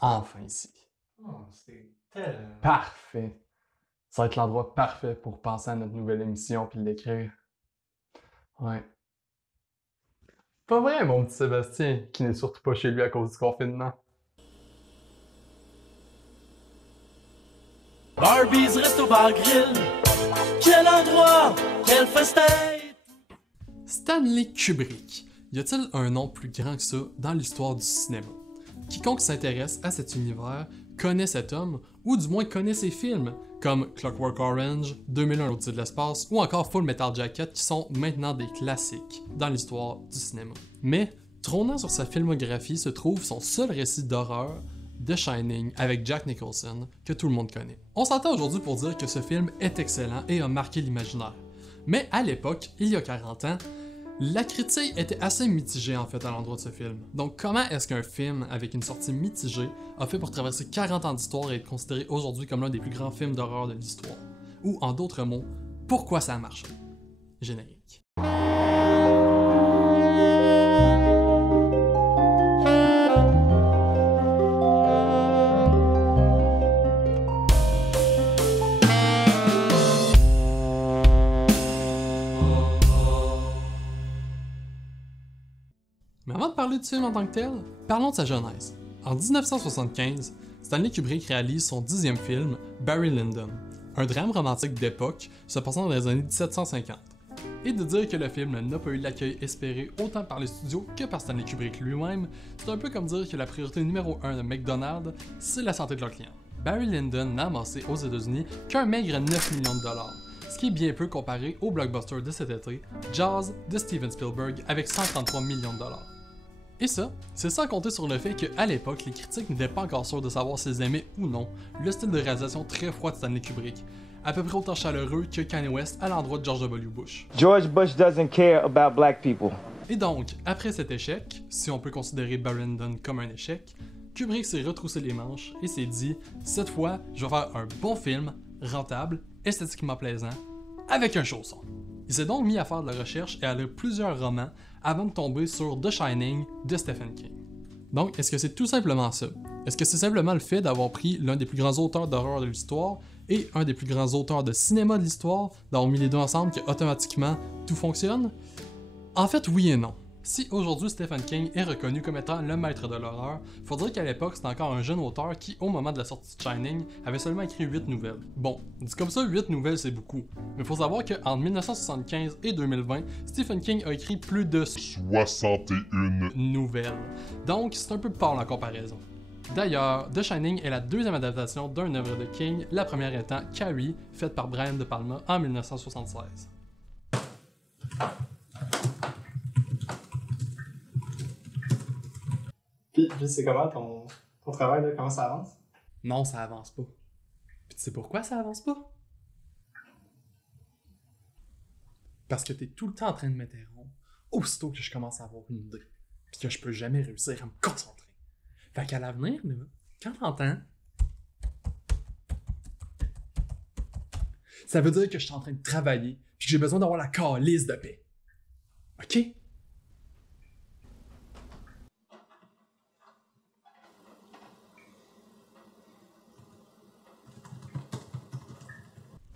enfin ici. Oh, c'est tellement... Parfait. Ça va être l'endroit parfait pour penser à notre nouvelle émission puis l'écrire. Ouais. Pas vrai, mon petit Sébastien, qui n'est surtout pas chez lui à cause du confinement. Barbies Resto Bar Grill. Quel endroit, quel festin! Stanley Kubrick. Y a-t-il un nom plus grand que ça dans l'histoire du cinéma? Quiconque s'intéresse à cet univers connaît cet homme, ou du moins connaît ses films, comme Clockwork Orange, 2001 l'Odyssée de l'espace, ou encore Full Metal Jacket, qui sont maintenant des classiques dans l'histoire du cinéma. Mais, trônant sur sa filmographie se trouve son seul récit d'horreur, The Shining, avec Jack Nicholson, que tout le monde connaît. On s'entend aujourd'hui pour dire que ce film est excellent et a marqué l'imaginaire. Mais à l'époque, il y a 40 ans, la critique était assez mitigée en fait à l'endroit de ce film. Donc comment est-ce qu'un film avec une sortie mitigée a fait pour traverser 40 ans d'histoire et être considéré aujourd'hui comme l'un des plus grands films d'horreur de l'histoire? Ou en d'autres mots, pourquoi ça a marché? Générique. Mais avant de parler du film en tant que tel, parlons de sa genèse. En 1975, Stanley Kubrick réalise son 10e film, Barry Lyndon, un drame romantique d'époque se passant dans les années 1750. Et de dire que le film n'a pas eu l'accueil espéré autant par les studios que par Stanley Kubrick lui-même, c'est un peu comme dire que la priorité numéro 1 de McDonald's, c'est la santé de leurs clients. Barry Lyndon n'a amassé aux États-Unis qu'un maigre 9 millions de dollars, ce qui est bien peu comparé au blockbuster de cet été, Jaws de Steven Spielberg avec 133 millions de dollars. Et ça, c'est sans compter sur le fait qu'à l'époque, les critiques n'étaient pas encore sûrs de savoir s'ils aimaient ou non le style de réalisation très froid de Stanley Kubrick, à peu près autant chaleureux que Kanye West à l'endroit de George W. Bush. George Bush doesn't care about black people. Et donc, après cet échec, si on peut considérer Barry Lyndon comme un échec, Kubrick s'est retroussé les manches et s'est dit « Cette fois, je vais faire un bon film, rentable, esthétiquement plaisant, avec un chausson ». Il s'est donc mis à faire de la recherche et à lire plusieurs romans avant de tomber sur The Shining de Stephen King. Donc, est-ce que c'est tout simplement ça? Est-ce que c'est simplement le fait d'avoir pris l'un des plus grands auteurs d'horreur de l'histoire et un des plus grands auteurs de cinéma de l'histoire, d'avoir mis les deux ensemble, que automatiquement tout fonctionne? En fait, oui et non. Si aujourd'hui Stephen King est reconnu comme étant le maître de l'horreur, faut dire qu'à l'époque c'était encore un jeune auteur qui, au moment de la sortie de Shining, avait seulement écrit 8 nouvelles. Bon, dit comme ça, 8 nouvelles c'est beaucoup, mais faut savoir qu'entre 1975 et 2020, Stephen King a écrit plus de 61 nouvelles. Donc c'est un peu pâle en comparaison. D'ailleurs, The Shining est la deuxième adaptation d'une œuvre de King, la première étant Carrie, faite par Brian De Palma en 1976. Puis c'est comment ton travail, là, comment ça avance? Non, ça avance pas. Puis tu sais pourquoi ça avance pas? Parce que t'es tout le temps en train de m'interrompre, aussitôt que je commence à avoir une idée, puis que je peux jamais réussir à me concentrer. Fait qu'à l'avenir, là, quand t'entends, ça veut dire que je suis en train de travailler, puis que j'ai besoin d'avoir la calice de paix. OK?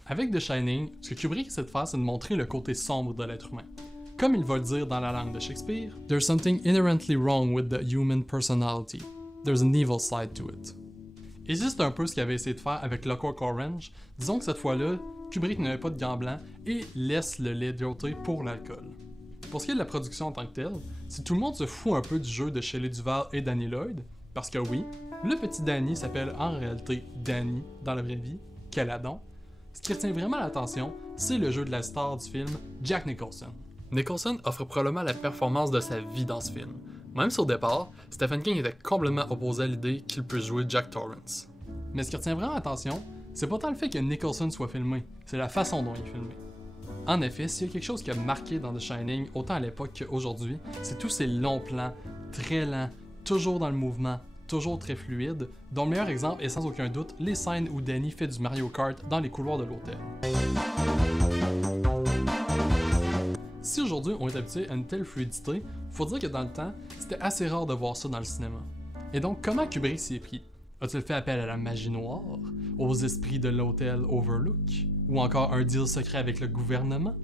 Avec The Shining, ce que Kubrick essaie de faire, c'est de montrer le côté sombre de l'être humain. Comme il va le dire dans la langue de Shakespeare, There's something inherently wrong with the human personality. There's an evil side to it. Et c'est un peu ce qu'il avait essayé de faire avec Clockwork Orange. Disons que cette fois-là, Kubrick n'avait pas de gants blancs et laisse le lait de côté pour l'alcool. Pour ce qui est de la production en tant que telle, si tout le monde se fout un peu du jeu de Shelley Duvall et Danny Lloyd, parce que oui, le petit Danny s'appelle en réalité Danny dans la vraie vie, quel adon. Ce qui retient vraiment l'attention, c'est le jeu de la star du film, Jack Nicholson. Nicholson offre probablement la performance de sa vie dans ce film. Même si au départ, Stephen King était complètement opposé à l'idée qu'il puisse jouer Jack Torrance. Mais ce qui retient vraiment l'attention, c'est pas tant le fait que Nicholson soit filmé, c'est la façon dont il est filmé. En effet, s'il y a quelque chose qui a marqué dans The Shining, autant à l'époque qu'aujourd'hui, c'est tous ces longs plans, très lents, toujours dans le mouvement, toujours très fluide, dont le meilleur exemple est sans aucun doute les scènes où Danny fait du Mario Kart dans les couloirs de l'hôtel. Si aujourd'hui on est habitué à une telle fluidité, faut dire que dans le temps, c'était assez rare de voir ça dans le cinéma. Et donc comment Kubrick s'y est pris? A-t-il fait appel à la magie noire, aux esprits de l'hôtel Overlook, ou encore un deal secret avec le gouvernement?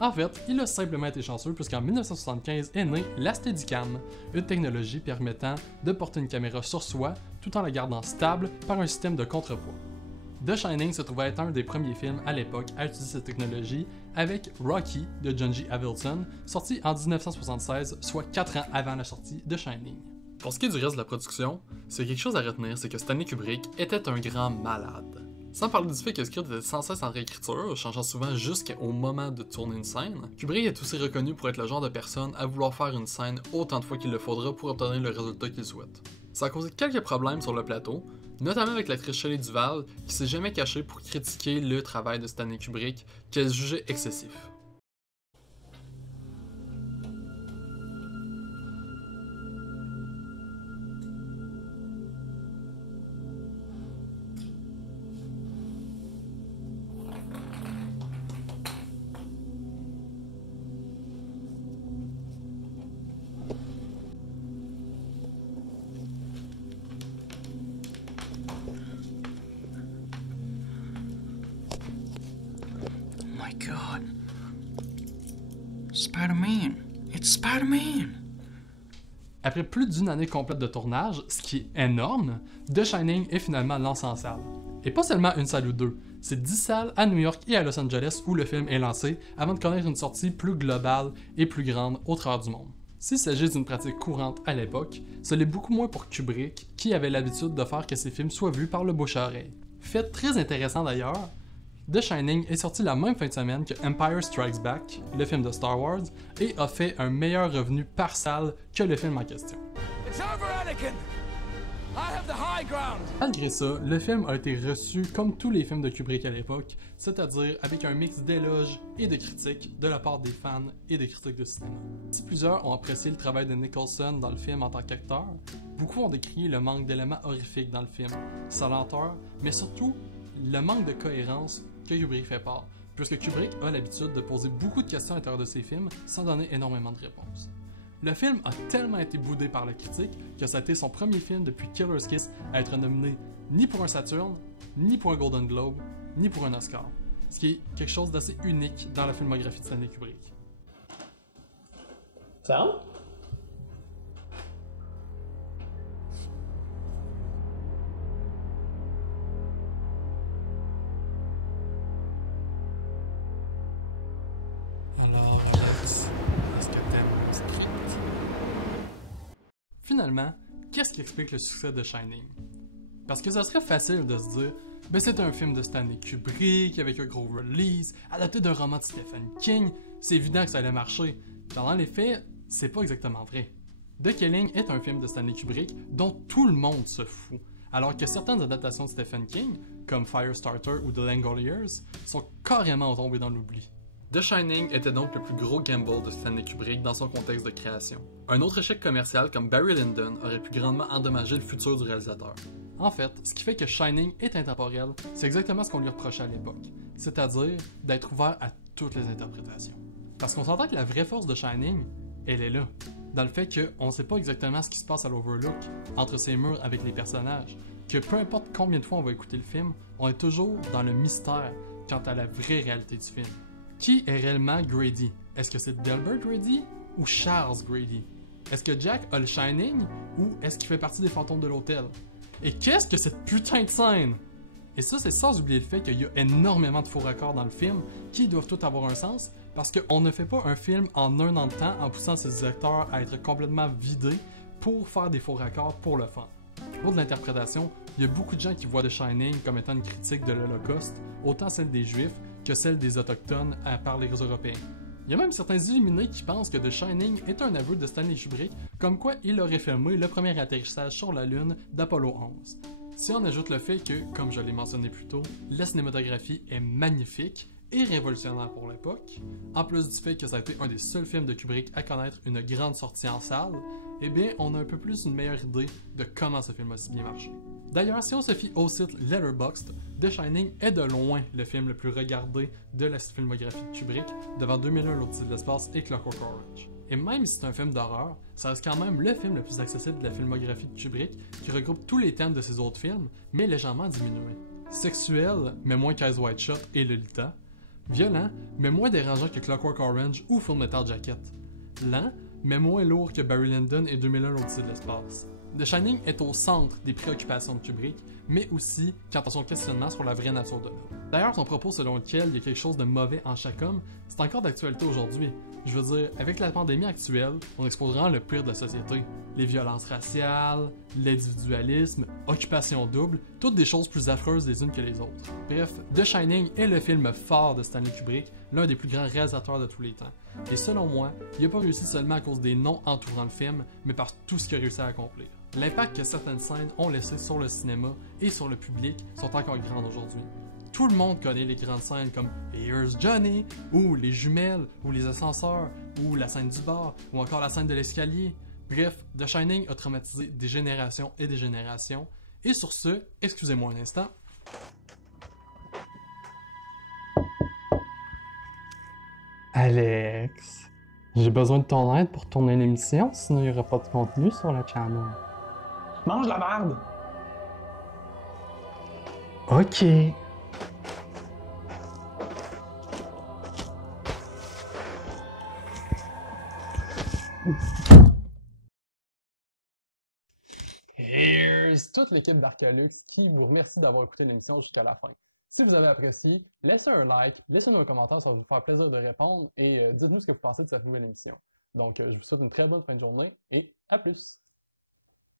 En fait, il a simplement été chanceux puisqu'en 1975 est née la Steadicam, une technologie permettant de porter une caméra sur soi tout en la gardant stable par un système de contrepoids. The Shining se trouvait être un des premiers films à l'époque à utiliser cette technologie avec Rocky de John G. Avildsen, sorti en 1976, soit 4 ans avant la sortie de Shining. Pour ce qui est du reste de la production, c'est quelque chose à retenir, c'est que Stanley Kubrick était un grand malade. Sans parler du fait que le script était sans cesse en réécriture, changeant souvent jusqu'au moment de tourner une scène, Kubrick est aussi reconnu pour être le genre de personne à vouloir faire une scène autant de fois qu'il le faudra pour obtenir le résultat qu'il souhaite. Ça a causé quelques problèmes sur le plateau, notamment avec l'actrice Shelley Duvall, qui s'est jamais cachée pour critiquer le travail de Stanley Kubrick, qu'elle jugeait excessif. My God. Spider-Man. It's Spider-Man. Après plus d'une année complète de tournage, ce qui est énorme, The Shining est finalement lancé en salle. Et pas seulement une salle ou deux, c'est 10 salles à New York et à Los Angeles où le film est lancé avant de connaître une sortie plus globale et plus grande au travers du monde. S'il s'agit d'une pratique courante à l'époque, ce l'est beaucoup moins pour Kubrick, qui avait l'habitude de faire que ses films soient vus par le bouche à oreille. Fait très intéressant d'ailleurs, The Shining est sorti la même fin de semaine que Empire Strikes Back, le film de Star Wars, et a fait un meilleur revenu par salle que le film en question. It's over, Anakin. I have the high ground. Malgré ça, le film a été reçu comme tous les films de Kubrick à l'époque, c'est-à-dire avec un mix d'éloges et de critiques de la part des fans et des critiques de cinéma. Si plusieurs ont apprécié le travail de Nicholson dans le film en tant qu'acteur, beaucoup ont décrié le manque d'éléments horrifiques dans le film, sa lenteur, mais surtout le manque de cohérence que Kubrick fait part, puisque Kubrick a l'habitude de poser beaucoup de questions à l'intérieur de ses films sans donner énormément de réponses. Le film a tellement été boudé par la critique que ça a été son premier film depuis Killer's Kiss à être nominé ni pour un Saturn, ni pour un Golden Globe, ni pour un Oscar, ce qui est quelque chose d'assez unique dans la filmographie de Stanley Kubrick. Ça va? Alors, Alex, est-ce que t'aimes le script? Finalement, qu'est-ce qui explique le succès de Shining? Parce que ça serait facile de se dire, ben c'est un film de Stanley Kubrick avec un gros release, adapté d'un roman de Stephen King, c'est évident que ça allait marcher. Dans les faits, c'est pas exactement vrai. The Killing est un film de Stanley Kubrick dont tout le monde se fout, alors que certaines adaptations de Stephen King, comme Firestarter ou The Langoliers, sont carrément tombées dans l'oubli. The Shining était donc le plus gros gamble de Stanley Kubrick dans son contexte de création. Un autre échec commercial comme Barry Lyndon aurait pu grandement endommager le futur du réalisateur. En fait, ce qui fait que Shining est intemporel, c'est exactement ce qu'on lui reprochait à l'époque, c'est-à-dire d'être ouvert à toutes les interprétations. Parce qu'on s'entend que la vraie force de Shining, elle est là, dans le fait qu'on ne sait pas exactement ce qui se passe à l'Overlook, entre ces murs avec les personnages, que peu importe combien de fois on va écouter le film, on est toujours dans le mystère quant à la vraie réalité du film. Qui est réellement Grady? Est-ce que c'est Delbert Grady ou Charles Grady? Est-ce que Jack a le Shining ou est-ce qu'il fait partie des fantômes de l'hôtel? Et qu'est-ce que cette putain de scène? Et ça, c'est sans oublier le fait qu'il y a énormément de faux raccords dans le film qui doivent tous avoir un sens parce qu'on ne fait pas un film en un an de temps en poussant ses acteurs à être complètement vidés pour faire des faux raccords pour le fun. Pour de l'interprétation, il y a beaucoup de gens qui voient The Shining comme étant une critique de l'Holocauste, autant celle des Juifs que celle des Autochtones par les Européens. Il y a même certains illuminés qui pensent que The Shining est un aveu de Stanley Kubrick, comme quoi il aurait filmé le premier atterrissage sur la Lune d'Apollo 11. Si on ajoute le fait que, comme je l'ai mentionné plus tôt, la cinématographie est magnifique et révolutionnaire pour l'époque, en plus du fait que ça a été un des seuls films de Kubrick à connaître une grande sortie en salle, eh bien, on a un peu plus une meilleure idée de comment ce film a si bien marché. D'ailleurs, si on se fie au site Letterboxd, The Shining est de loin le film le plus regardé de la filmographie de Kubrick, devant 2001 l'Odyssée de l'espace et Clockwork Orange. Et même si c'est un film d'horreur, ça reste quand même le film le plus accessible de la filmographie de Kubrick, qui regroupe tous les thèmes de ses autres films, mais légèrement diminués. Sexuel, mais moins qu'Eyes Wide Shut et Lolita. Violent, mais moins dérangeant que Clockwork Orange ou Full Metal Jacket. Lent, mais moins lourd que Barry Lyndon et 2001 l'Odyssée de l'espace. The Shining est au centre des préoccupations de Kubrick, mais aussi quant à son questionnement sur la vraie nature de l'homme. D'ailleurs, son propos selon lequel il y a quelque chose de mauvais en chaque homme, c'est encore d'actualité aujourd'hui. Je veux dire, avec la pandémie actuelle, on expose vraiment le pire de la société. Les violences raciales, l'individualisme, occupation double, toutes des choses plus affreuses les unes que les autres. Bref, The Shining est le film phare de Stanley Kubrick, l'un des plus grands réalisateurs de tous les temps. Et selon moi, il n'a pas réussi seulement à cause des noms entourant le film, mais par tout ce qu'il a réussi à accomplir. L'impact que certaines scènes ont laissé sur le cinéma et sur le public sont encore grandes aujourd'hui. Tout le monde connaît les grandes scènes comme Here's Johnny, ou les jumelles, ou les ascenseurs, ou la scène du bar, ou encore la scène de l'escalier. Bref, The Shining a traumatisé des générations et des générations. Et sur ce, excusez-moi un instant. Alex, j'ai besoin de ton aide pour tourner l'émission, sinon il n'y aura pas de contenu sur le channel. Mange la merde! Ok. Here's toute l'équipe d'Arcalux qui vous remercie d'avoir écouté l'émission jusqu'à la fin. Si vous avez apprécié, laissez un like, laissez-nous un commentaire, ça va vous faire plaisir de répondre et dites-nous ce que vous pensez de cette nouvelle émission. Donc, je vous souhaite une très bonne fin de journée et à plus!